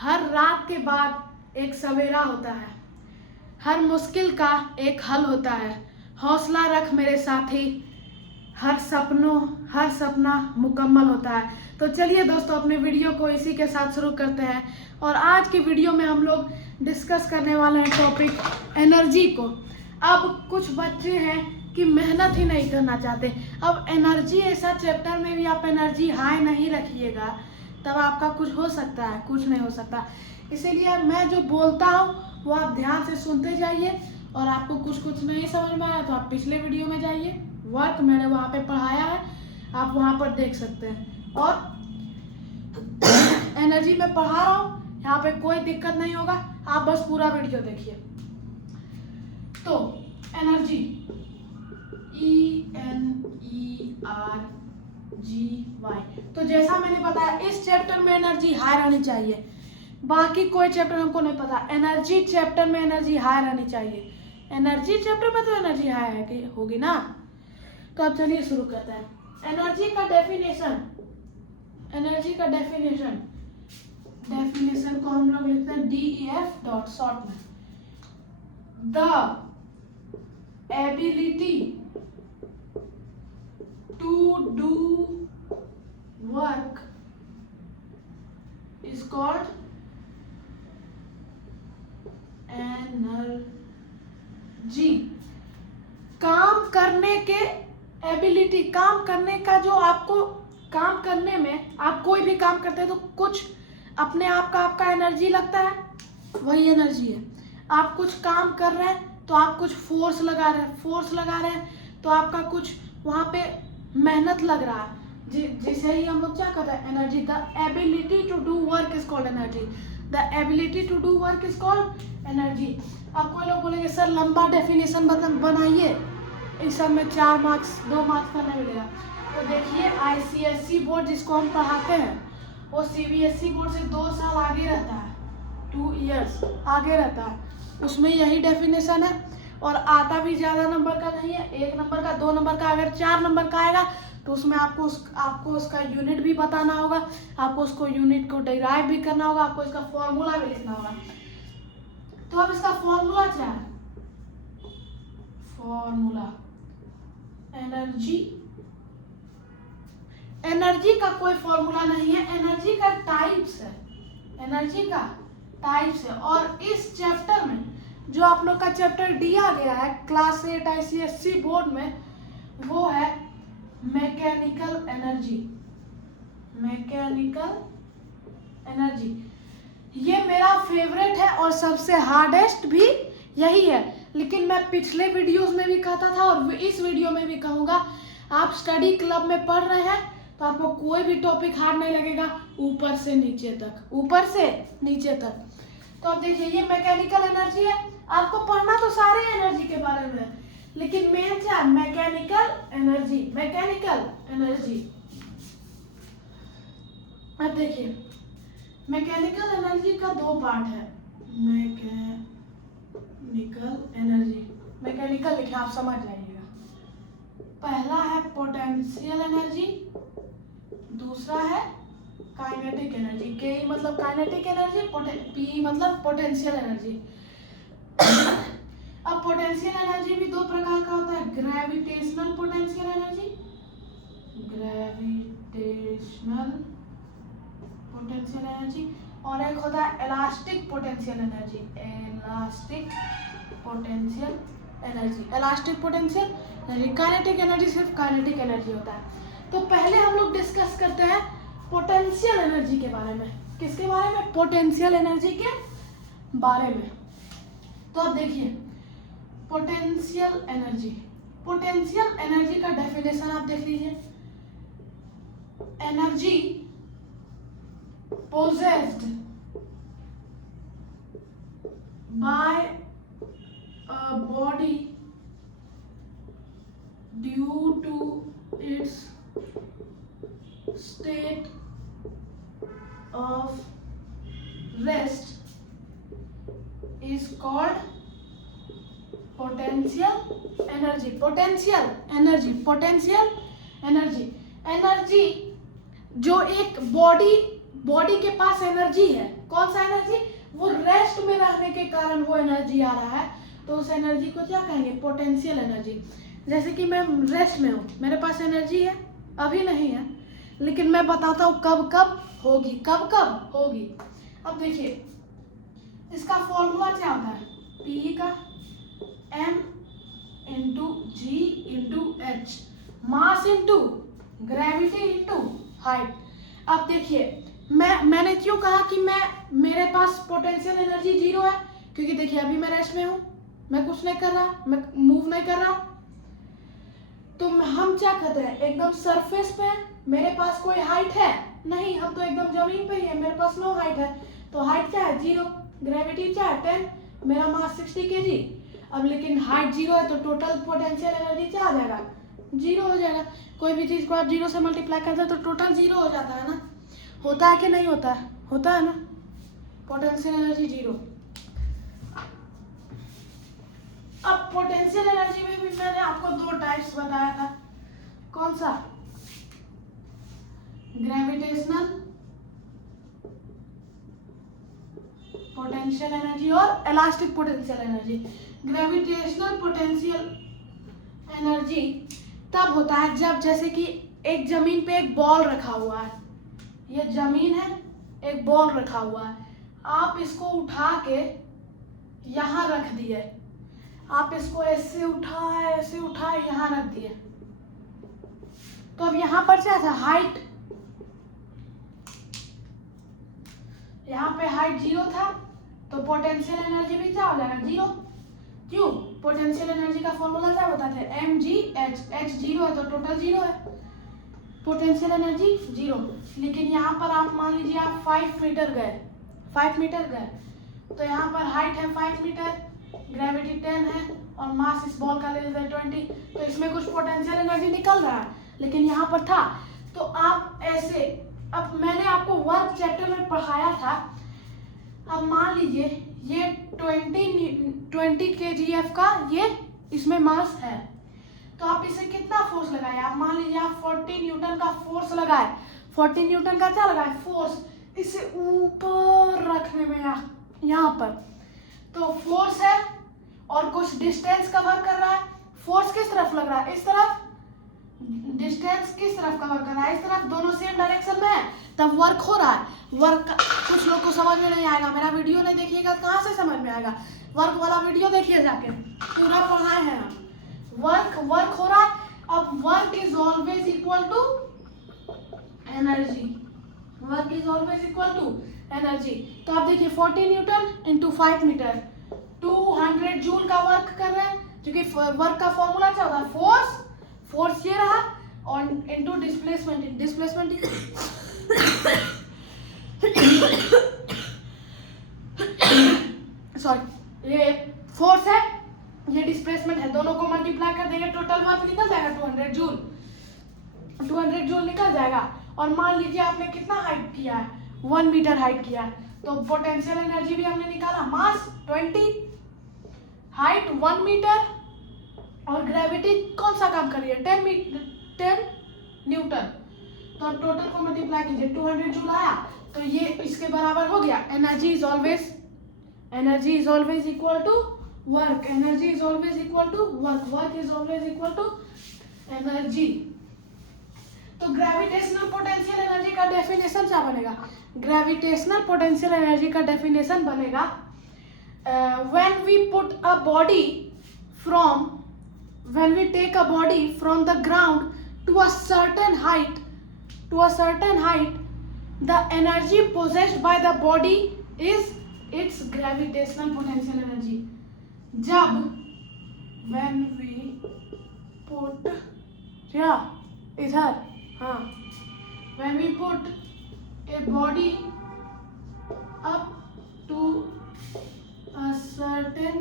हर रात के बाद एक सवेरा होता है, हर मुश्किल का एक हल होता है। हौसला रख मेरे साथी, हर सपना मुकम्मल होता है। तो चलिए दोस्तों, अपने वीडियो को इसी के साथ शुरू करते हैं। और आज की वीडियो में हम लोग डिस्कस करने वाले हैं टॉपिक एनर्जी को। अब कुछ बच्चे हैं कि मेहनत ही नहीं करना चाहते। अब एनर्जी ऐसा चैप्टर में भी आप एनर्जी हाई नहीं रखिएगा तब आपका कुछ हो सकता है, कुछ नहीं हो सकता। इसीलिए मैं जो बोलता हूँ वो आप ध्यान से सुनते जाइए। और आपको कुछ नहीं समझ में आया तो आप पिछले वीडियो में जाइए, वर्क मैंने वहाँ पे पढ़ाया है, आप वहाँ पर देख सकते हैं। और एनर्जी में पढ़ा रहा हूँ, यहाँ पे कोई दिक्कत नहीं होगा, आप बस पूरा वीडियो देखिए। तो एनर्जी ENERGY, तो जैसा मैंने बताया इस चैप्टर में एनर्जी हाई रहनी चाहिए। बाकी कोई चैप्टर हमको नहीं पता, एनर्जी चैप्टर में एनर्जी हाई रहनी चाहिए। एनर्जी चैप्टर में तो एनर्जी हाई है कि होगी ना। तो अब चलिए शुरू करते हैं। एनर्जी का डेफिनेशन को हम लोग लिखते हैं DEF डॉट शॉर्ट में। The ability to do work is called energy. काम करने के एबिलिटी, काम करने का जो आपको काम करने में, आप कोई भी काम करते हैं तो कुछ अपने आप का आपका एनर्जी लगता है, वही एनर्जी है। आप कुछ काम कर रहे हैं तो आप कुछ फोर्स लगा रहे हैं तो आपका कुछ वहाँ पे मेहनत लग रहा है, जिसे ही हम लोग क्या कहते हैं, energy. The ability to do work is called energy. The ability to do work is called energy. अब कोई लोग बोलेंगे सर लंबा डेफिनेशन बनाइए, इस सब में 4 मार्क्स 2 मार्क्स का नहीं मिलेगा। तो देखिए ICSE बोर्ड जिसको हम पढ़ाते हैं वो CBSE बोर्ड से 2 साल आगे रहता है, 2 इयर्स आगे रहता है, उसमें यही डेफिनेशन है। और आता भी ज़्यादा नंबर का नहीं है, 1 नंबर का, 2 नंबर का। अगर 4 नंबर का आएगा तो उसमें आपको उसका यूनिट भी बताना होगा, आपको उसको यूनिट को डिराइव भी करना होगा, आपको इसका फॉर्मूला भी लिखना होगा। तो अब इसका फॉर्मूला क्या है? फॉर्मूला एनर्जी का कोई फॉर्मूला नहीं है, एनर्जी का टाइप्स है। और इस चैप्टर में जो आप लोग का चैप्टर दिया गया है क्लास 8 ICSE बोर्ड में, वो है मैकेनिकल एनर्जी। ये मेरा फेवरेट है और सबसे हार्डेस्ट भी यही है। लेकिन मैं पिछले वीडियोस में भी कहता था और इस वीडियो में भी कहूँगा, आप स्टडी क्लब में पढ़ रहे हैं तो आपको कोई भी टॉपिक हार्ड नहीं लगेगा, ऊपर से नीचे तक। तो अब देखिए ये मैकेनिकल एनर्जी है। आपको पढ़ना तो सारे एनर्जी के बारे में है, लेकिन मेन क्या है? Mechanical energy. अब देखिए मैकेनिकल एनर्जी का 2 पार्ट है। मैकेनिकल लिखे आप समझ जाइएगा। पहला है पोटेंशियल एनर्जी, दूसरा है काइनेटिक एनर्जी। के मतलब काइनेटिक एनर्जी, पी मतलब पोटेंशियल एनर्जी। अब पोटेंशियल एनर्जी भी 2 प्रकार का होता है, ग्रेविटेशनल पोटेंशियल एनर्जी और एक होता है elastic potential energy. Kinetic energy सिर्फ काइनेटिक एनर्जी होता है। तो पहले हम लोग डिस्कस करते हैं पोटेंशियल एनर्जी के बारे में। किसके बारे में? पोटेंशियल एनर्जी के बारे में। तो अब देखिए पोटेंशियल एनर्जी का डेफिनेशन आप देख लीजिए। Energy possessed by a body due to its state of rest is called potential energy। Energy जो एक बॉडी बॉडी के पास एनर्जी है, कौन सा एनर्जी, वो रेस्ट में रहने के कारण वो एनर्जी आ रहा है, तो उस एनर्जी को क्या कहेंगे, पोटेंशियल एनर्जी। जैसे कि मैं रेस्ट में हूँ, मेरे पास एनर्जी है, अभी नहीं है, लेकिन मैं बताता हूँ कब कब होगी, कब कब होगी। अब देखिए इसका फॉर्मूला क्या होता है, पी का m into G into H, mass into gravity into height. अब देखिए मैंने क्यों कहा कि मेरे पास पोटेंशियल एनर्जी 0 है, क्योंकि देखिए अभी मैं रेस्ट में हूँ, मैं कुछ नहीं कर रहा, मैं मूव नहीं कर रहा, तो हम क्या करते हैं, एकदम सरफेस पे, मेरे पास कोई हाइट है नहीं, हम तो एकदम जमीन पे ही है, मेरे पास नो हाइट है, तो हाइट क्या है 0, ग्रेविटी क्या है 10, मेरा मास 60 kg। अब लेकिन हाइट 0 है तो टोटल पोटेंशियल एनर्जी क्या आ जाएगा, 0 हो जाएगा। कोई भी चीज को आप 0 से मल्टीप्लाई करते हैं तो टोटल 0 हो जाता है ना, होता है कि नहीं होता है, होता है ना, पोटेंशियल एनर्जी 0। अब पोटेंशियल एनर्जी में भी मैंने आपको 2 टाइप्स बताया था, कौन सा, ग्रेविटेशनल पोटेंशियल एनर्जी और elastic potential energy. Gravitational potential energy तब होता है जब, जैसे कि एक जमीन पे एक बॉल रखा हुआ है, ये जमीन है, एक बॉल रखा हुआ है, आप इसको उठा के यहाँ रख दिए, आप इसको ऐसे उठाए यहाँ रख दिए, तो अब यहाँ पर क्या था, हाइट, यहाँ पे हाइट 0 था, तो पोटेंशियल एनर्जी भी क्या हो जाएगा 0, क्यों, पोटेंशियल एनर्जी का फॉर्मूला क्या बताते हैं, mgh, h 0 है तो टोटल 0 है, पोटेंशियल एनर्जी 0। लेकिन यहाँ पर आप मान लीजिए आप 5 मीटर गए, 5 मीटर गए, तो यहाँ पर हाइट है 5 मीटर, ग्रेविटी 10 है और मास इस बॉल का ले लेते हैं 20, तो इसमें कुछ पोटेंशियल एनर्जी निकल रहा है, लेकिन यहाँ पर था, तो आप ऐसे, अब मैंने आपको वर्क चैप्टर में पढ़ाया था, अब मान लीजिए ये 20 kgf का ये इसमें मास है, तो आप इसे कितना फोर्स लगाए, आप मान लीजिए आप 40 न्यूटन का फोर्स लगाए, 40 न्यूटन का क्या लगाए, फोर्स, इसे ऊपर रखने में यहाँ पर, तो फोर्स है और कुछ डिस्टेंस कवर कर रहा है, फोर्स किस तरफ लग रहा है, इस तरफ, डिस्टेंस किस तरफ कवर कर रहा है, इस तरफ, दोनों सेम डायरेक्शन में है, तब वर्क हो रहा है। वर्क कुछ लोग को समझ में नहीं आएगा, मेरा वीडियो नहीं देखिएगा, कहाँ से समझ में आएगा, वर्क वाला वीडियो देखिए जाके, पूरा पढ़ाए हैं हम, वर्क हो रहा है। अब work is always equal to energy, work is always equal to energy. तो आप देखिए 40 न्यूटन इंटू 5 मीटर, 200 जूल का वर्क कर रहे हैं, क्योंकि वर्क का फॉर्मूला क्या होता है, फोर्स ये रहा और इंटू डिस्प्लेसमेंट सॉरी, ये फोर्स है, ये डिस्प्लेसमेंट है, दोनों को मल्टीप्लाई कर देंगे, टोटल वर्क निकल जाएगा 200 जूल निकल जाएगा। और मान लीजिए आपने कितना हाइट किया है, 1 मीटर हाइट किया है, तो पोटेंशियल एनर्जी भी हमने निकाला, मास 20, हाइट 1 मीटर और ग्रेविटी कौन सा काम कर रही है, 10 न्यूटन, तो टोटल को मल्टीप्लाई कीजिए, 200 जूल आया, तो ये इसके बराबर हो गया, energy is always equal to work, energy is always equal to work is always equal to energy. तो ग्रेविटेशनल पोटेंशियल एनर्जी का डेफिनेशन क्या बनेगा, ग्रेविटेशनल पोटेंशियल एनर्जी का डेफिनेशन बनेगा, when we take a body from the ground to a certain height, the energy possessed by the body is its gravitational potential energy. जब when we put when we put a body up to a certain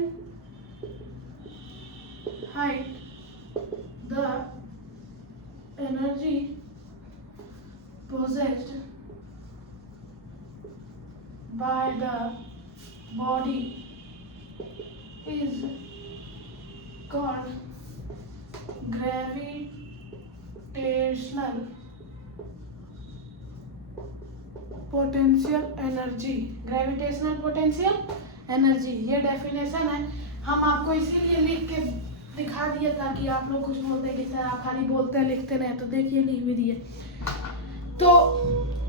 height, the energy possessed by the body is called gravitational potential energy, gravitational potential energy, ये definition है। हम आपको इसीलिए लिख के दिखा दिया ताकि आप लोग कुछ बोलते हैं कि सर आप खाली बोलते हैं लिखते नहीं, तो देखिए लिख भी दिए। तो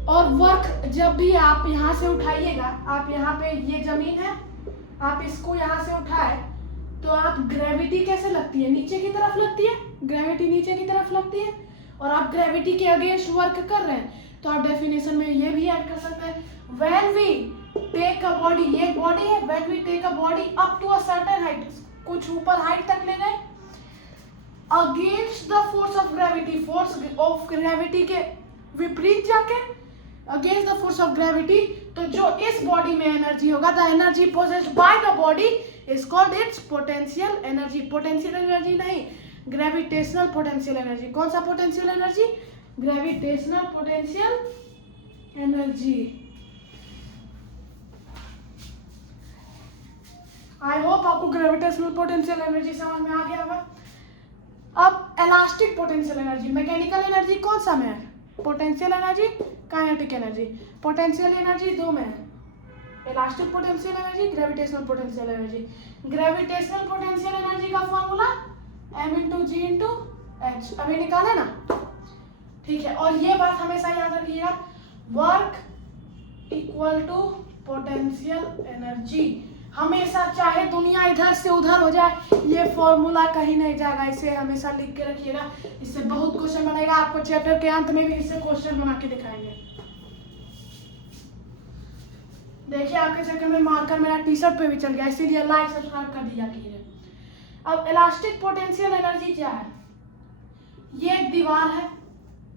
और वर्क जब भी आप यहाँ से उठाइएगा, आप यहाँ पे ये जमीन है, आप इसको यहाँ से उठाए तो आप ग्रेविटी कैसे लगती है, नीचे की तरफ लगती है, ग्रेविटी नीचे की तरफ लगती है, और आप ग्रेविटी के अगेंस्ट वर्क कर रहे हैं, तो आप डेफिनेशन में ये भी ऐड कर सकते हैं, when we take a body, ये बॉडी है, when we take a body up to a certain height, कुछ ऊपर हाइट तक ले गए, against the force of gravity, force of gravity के विपरीत जाके, against the force of gravity, तो जो इस बॉडी में एनर्जी होगा, the energy possessed by the body is called its potential energy. Potential energy नहीं, ग्रेविटेशनल पोटेंशियल एनर्जी। कौन सा potential energy? Gravitational potential energy. I hope आपको ग्रेविटेशनल पोटेंशियल एनर्जी समझ में आ गया होगा। अब elastic potential energy, mechanical energy कौन सा में है? Potential energy, kinetic energy. Potential energy दो में है, elastic potential energy, gravitational potential energy. Gravitational potential energy का फॉर्मूला m/g/h, अभी निकाले ना, ठीक है। और ये बात हमेशा याद रखिएगा, work equal to potential energy. हमेशा चाहे दुनिया इधर से उधर हो जाए, ये फॉर्मूला कहीं नहीं जाएगा, इसे हमेशा लिख के रखिएगा, इससे बहुत क्वेश्चन बनेगा। आपको चैप्टर के अंत में भी इससे क्वेश्चन बना के दिखाएंगे। देखिए आपके चक्कर में मार्कर मेरा टी शर्ट पे भी चल गया, इसीलिए लाइक सब्सक्राइब कर दिया कीजिए। अब इलास्टिक पोटेंशियल एनर्जी क्या है? ये एक दीवार है,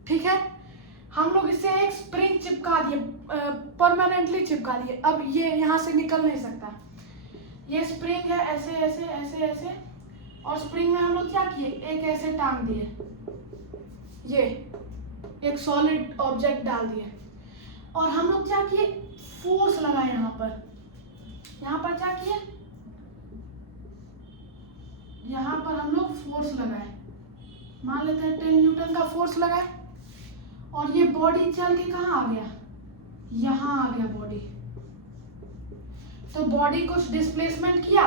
ठीक है, हम लोग इसे एक स्प्रिंग चिपका दिए, परमानेंटली चिपका दिए। अब ये यहाँ से निकल नहीं सकता, ये स्प्रिंग है, ऐसे ऐसे ऐसे ऐसे, और स्प्रिंग में हम लोग क्या किए, एक ऐसे टांग दिए, ये एक सॉलिड ऑब्जेक्ट डाल दिए, और हम लोग क्या किए, फोर्स लगाए यहाँ पर क्या किए, यहाँ पर हम लोग फोर्स लगाए, मान लेते हैं 10 न्यूटन का फोर्स लगाए, और ये बॉडी चल के कहाँ आ गया, यहाँ आ गया बॉडी। तो बॉडी कुछ डिस्प्लेसमेंट किया,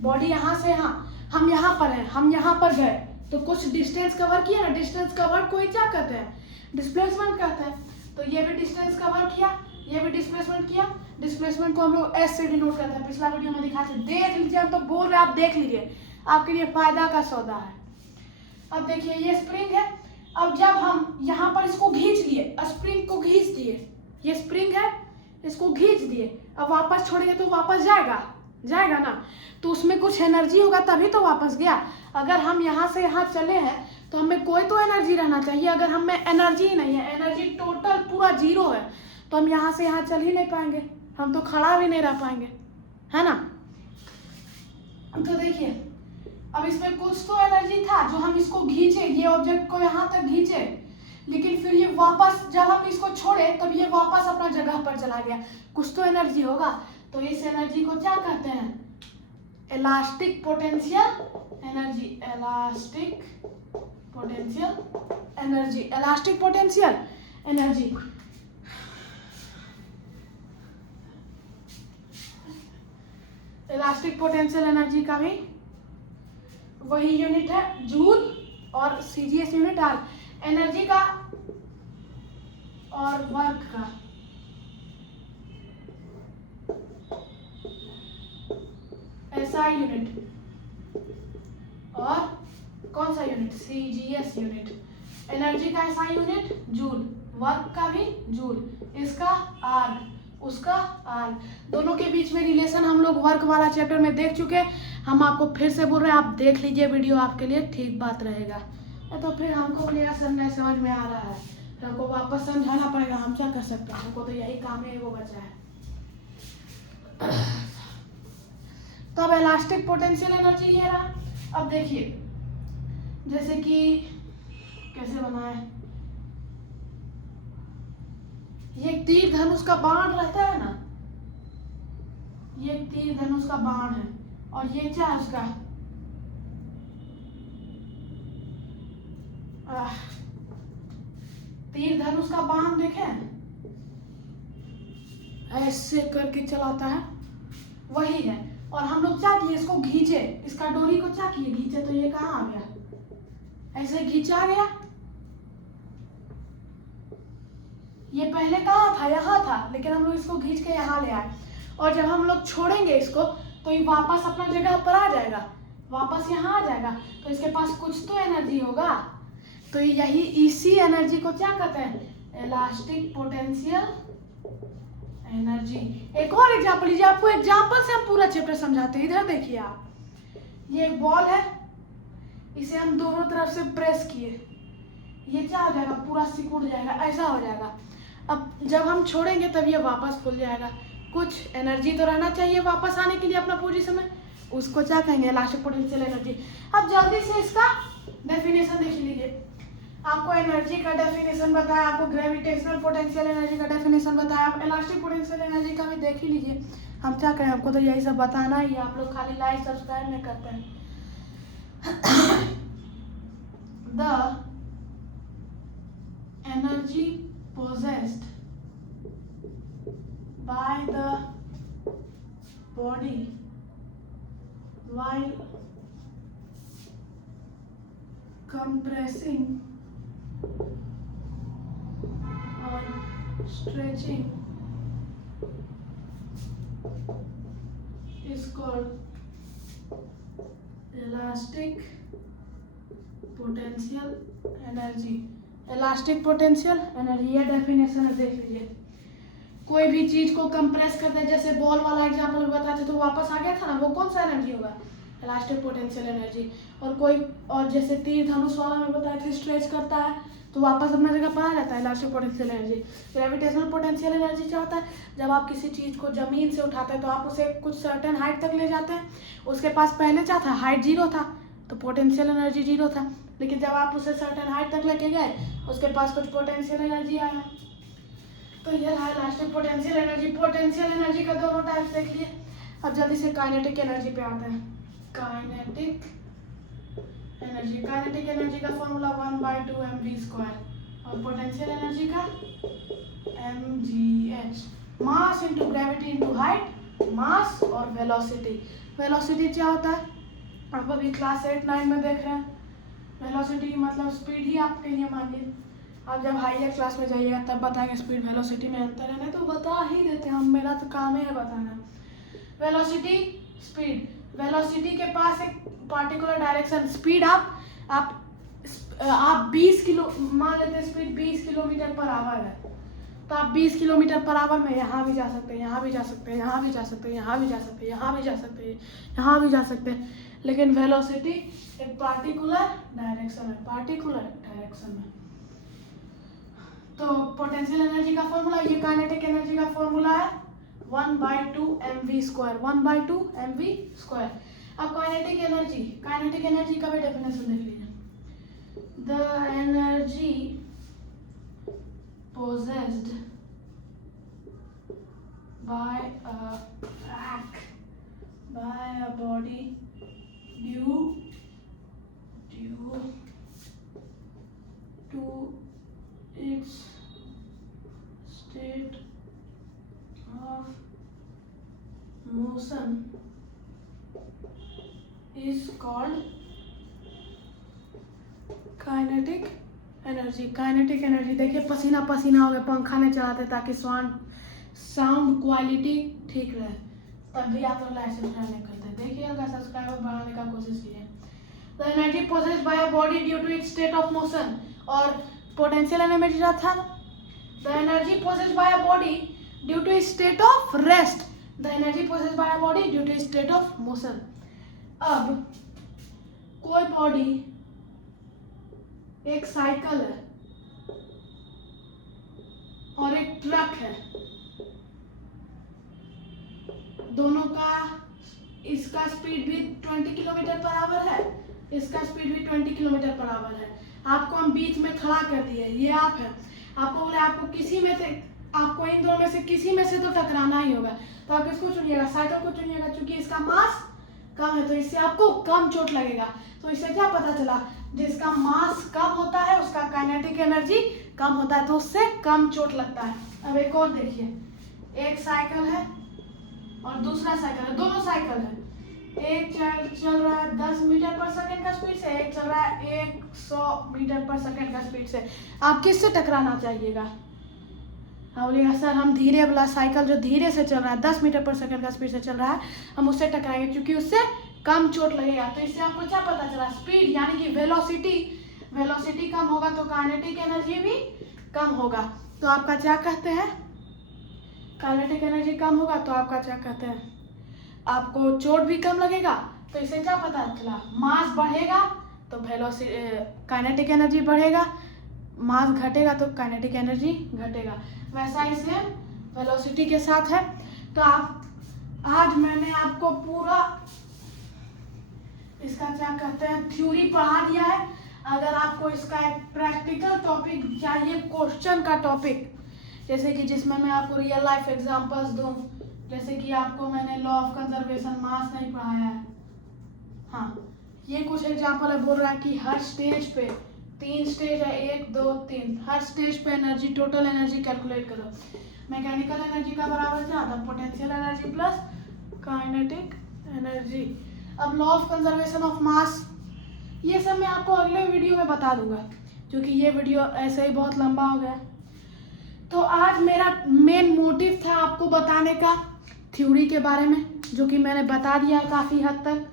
बॉडी यहाँ से हम यहाँ पर हैं, हम यहाँ पर गए तो कुछ डिस्टेंस कवर किया ना, डिस्टेंस कवर को ही क्या कहते हैं, डिस्प्लेसमेंट कहते हैं। तो ये भी डिस्टेंस कवर किया, ये भी डिस्प्लेसमेंट किया, डिस्प्लेसमेंट को हम लोग एस से डिनोट करते हैं, पिछला वीडियो में दिखा थे, देख लीजिए, हम तो बोल रहे हैं, आप देख लीजिए, आपके लिए फायदा का सौदा है। अब देखिए ये स्प्रिंग है, अब जब हम यहाँ पर इसको खींच लिए, स्प्रिंग को खींच दिए, ये स्प्रिंग है, इसको खींच दिए, अब वापस छोड़ेंगे तो वापस जाएगा ना, तो उसमें कुछ एनर्जी होगा तभी तो वापस गया। अगर हम यहाँ से यहाँ चले हैं तो हमें कोई तो एनर्जी रहना चाहिए, अगर हमें एनर्जी ही नहीं है, एनर्जी टोटल पूरा जीरो है, तो हम यहाँ से यहाँ चल ही नहीं पाएंगे, हम तो खड़ा भी नहीं रह पाएंगे, है ना। तो देखिए अब इसमें कुछ तो एनर्जी था जो हम इसको खींचे, ये ऑब्जेक्ट को यहाँ तक खींचे, लेकिन फिर ये वापस जब हम इसको छोड़े तब ये वापस अपना जगह पर चला गया, कुछ तो एनर्जी होगा। तो इस एनर्जी को क्या कहते हैं, elastic potential energy, elastic potential energy, elastic potential energy. Elastic potential energy का भी वही यूनिट है जूल, और सीजीएस यूनिट आर, एनर्जी का और वर्क का। एसआई यूनिट और कौन सा यूनिट, सीजीएस यूनिट। एनर्जी का एसआई यूनिट जूल, वर्क का भी जूल, इसका आर, उसका आर, दोनों के बीच में रिलेशन हम लोग वर्क वाला चैप्टर में देख चुके हैं। हम आपको फिर से बोल रहे हैं, आप देख लीजिए वीडियो, आपके लिए ठीक बात रहेगा। तो फिर हमको बोलेगा सर नहीं समझ में आ रहा है, फिर हमको वापस समझाना पड़ेगा, हम क्या कर सकते हैं, हमको तो यही काम है, वो बचा है। तो अब इलास्टिक पोटेंशियल एनर्जी ये रहा। अब देखिए जैसे कि कैसे बना है, ये तीर धनुष का बाण रहता है ना, ये तीर धनुष का बाण है, और ये क्या है उसका तीर धनुष का बाण देखें, ऐसे करके चलाता है, वही है। और हम लोग क्या किए, इसको खींचे, इसका डोरी को क्या किए, खींचे तो ये कहाँ आ गया, ऐसे खींचा गया। ये पहले कहाँ था, यहाँ था, लेकिन हम लोग इसको खींच के यहाँ ले आए। और जब हम लोग छोड़ेंगे इसको तो ये वापस अपना जगह पर आ जाएगा, वापस यहाँ आ जाएगा। तो इसके पास कुछ तो एनर्जी होगा। तो यही इसी एनर्जी को क्या कहते हैं, इलास्टिक पोटेंशियल एनर्जी। एक और एग्जांपल लीजिए, आपको एग्जांपल से हम पूरा चैप्टर समझाते हैं। इधर देखिए आप, ये एक बॉल है, इसे हम दोनों तरफ से प्रेस किए, ये क्या हो जाएगा, पूरा सिकुड़ जाएगा, ऐसा हो जाएगा। अब जब हम छोड़ेंगे तब ये वापस खुल जाएगा। कुछ एनर्जी तो रहना चाहिए वापस आने के लिए अपना पोजीशन में, उसको क्या कहेंगे, इलास्टिक पोटेंशियल एनर्जी। अब जल्दी से इसका डेफिनेशन देख लीजिए। आपको एनर्जी का डेफिनेशन बताया, आपको ग्रेविटेशनल पोटेंशियल एनर्जी का डेफिनेशन बताया, आप इलास्टिक पोटेंशियल एनर्जी का भी देख ही लीजिए। हम क्या कहें, हमको तो यही सब बताना ही है, आप लोग खाली लाइक सब्सक्राइब नहीं करते हैं। The energy possessed by the body while compressing or stretching is called elastic potential energy। Elastic potential energy, ये डेफिनेशन है, देख लीजिए। कोई भी चीज को कंप्रेस करते हैं, जैसे बॉल वाला एग्जांपल बताते तो वापस आ गया था ना, वो कौन सा एनर्जी होगा, इलास्टिक पोटेंशियल एनर्जी। और जैसे तीर धनुष वाला में बताया था, स्ट्रेच करता है तो वापस अपना जगह पर आ जाता है, elastic potential energy. Gravitational potential energy क्या होता है, जब आप किसी चीज को जमीन से उठाते हैं तो आप उसे कुछ सर्टेन हाइट तक ले जाते हैं, उसके पास पहले क्या था, हाइट 0 था, तो पोटेंशियल एनर्जी 0 था। लेकिन जब आप उसे सर्टेन हाइट तक लेके गए, उसके पास कुछ पोटेंशियल एनर्जी आया, तो ये रहा elastic potential energy. Potential energy का दोनों टाइप्स देख लिए। अब जल्दी से काइनेटिक एनर्जी पे आते हैं। काइनेटिक एनर्जी का फॉर्मूला 1/2 mv², और पोटेंशियल एनर्जी का mgh, mass into gravity into height, mass और वेलोसिटी। वेलोसिटी क्या होता है, आप अभी क्लास 8-9 में देख रहे हैं। वेलोसिटी मतलब स्पीड ही आपके लिए मानिए, आप जब हायर क्लास में जाइएगा तब बताएंगे स्पीड वेलोसिटी में अंतर है, नहीं तो बता ही देते हम, मेरा तो काम ही है बताना। वेलोसिटी, स्पीड, वेलोसिटी के पास एक पार्टिकुलर डायरेक्शन, स्पीड आप 20 किलो मान लेते हैं, स्पीड 20 किलोमीटर पर आवर है, तो आप 20 किलोमीटर पर आवर में यहाँ भी जा सकते हैं, यहाँ भी जा सकते हैं, यहाँ भी जा सकते हैं, यहाँ भी जा सकते हैं, यहाँ भी जा सकते हैं, यहाँ भी जा सकते हैं। लेकिन वेलोसिटी एक पार्टिकुलर डायरेक्शन में। तो पोटेंशियल एनर्जी का फॉर्मूला, ये काइनेटिक एनर्जी का फॉर्मूला है 1/2 mv², 1/2 mv²। अब काइनेटिक एनर्जी का भी डेफिनेशन देख लीजिए। The energy possessed by a body due to its state of motion is called kinetic energy. देखिए पसीना हो गया, पंखा नहीं चलाते ताकि साउंड क्वालिटी ठीक रहे, तब भी आप लोग लाइक सब्सक्राइब नहीं करते। देखिएगा, सब्सक्राइबर बढ़ाने का कोशिश कीजिए। The energy possessed by a body due to its state of motion, और पोटेंशियल एनर्जी था the energy possessed by a body due to its state of rest, the energy possessed by a body due to its state of motion. अब कोई body, एक cycle है और एक truck है, दोनों का, इसका स्पीड भी 20 किलोमीटर पर आवर है, इसका स्पीड भी 20 किलोमीटर पर आवर है। आपको हम बीच में खड़ा कर दिए, ये आप है, आपको बोले आपको इन दोनों में से किसी में से तो टकराना ही होगा, तो आप किसको चुनिएगा, साइकिल को चुनिएगा, क्योंकि इसका मास कम है तो इससे आपको कम चोट लगेगा। तो इससे क्या पता चला, जिसका मास कम होता है उसका काइनेटिक एनर्जी कम होता है, तो उससे कम चोट लगता है। अब एक और देखिए, एक साइकिल है और दूसरा साइकिल है, दोनों साइकिल है। एक चल रहा है 10 मीटर पर सेकंड का स्पीड से, एक चल रहा है 100 मीटर पर सेकंड का स्पीड से। आप किससे टकराना चाहिएगा? हाँ बोलिएगा सर हम धीरे वाला साइकिल जो धीरे से चल रहा है 10 मीटर पर सेकंड का स्पीड से चल रहा है, हम उससे टकराएंगे क्योंकि उससे कम चोट लगेगा। तो इससे आपको क्या पता चला? स्पीड यानी कि वेलोसिटी कम होगा तो काइनेटिक एनर्जी भी कम होगा। तो आपका क्या कहते हैं? काइनेटिक एनर्जी कम होगा तो आपका क्या कहते हैं? आपको चोट भी कम लगेगा। तो इससे क्या पता चला? मास बढ़ेगा तो काइनेटिक एनर्जी बढ़ेगा, मास घटेगा तो काइनेटिक एनर्जी घटेगा। वैसा ही सेम वेलोसिटी के साथ है। तो आज मैंने आपको पूरा इसका क्या कहते हैं थ्योरी पढ़ा दिया है। अगर आपको इसका एक प्रैक्टिकल टॉपिक चाहिए, क्वेश्चन का टॉपिक, जैसे कि जिसमें मैं आपको रियल लाइफ एग्जांपल्स दूं, जैसे कि आपको मैंने लॉ ऑफ कंजर्वेशन मास नहीं पढ़ाया है। हाँ, ये कुछ एग्जांपल है। बोल रहा है कि हर स्टेज पे 3 स्टेज है, 1 2 3। हर स्टेज पे एनर्जी, टोटल एनर्जी कैलकुलेट करो। मैकेनिकल एनर्जी का बराबर क्या आता है? Potential energy plus kinetic energy. अब law of conservation of mass, ये सब मैं आपको अगले वीडियो में बता दूंगा, क्योंकि ये वीडियो ऐसे ही बहुत लंबा हो गया। तो आज मेरा मेन मोटिव था आपको बताने का थ्योरी के बारे में, जो कि मैंने बता दिया काफ़ी हद तक।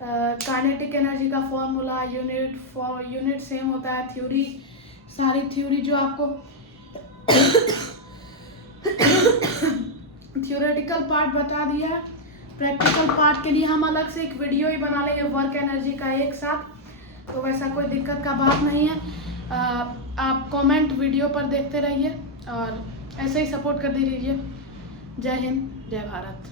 काइनेटिक एनर्जी का फॉर्मूला, यूनिट सेम होता है, थ्योरी, सारी थ्योरी जो आपको थ्योरेटिकल पार्ट बता दिया है। प्रैक्टिकल पार्ट के लिए हम अलग से एक वीडियो ही बना लेंगे वर्क एनर्जी का एक साथ, तो वैसा कोई दिक्कत का बात नहीं है। आप कमेंट वीडियो पर देखते रहिए और ऐसे ही सपोर्ट कर दीजिए। जय हिंद, जय भारत।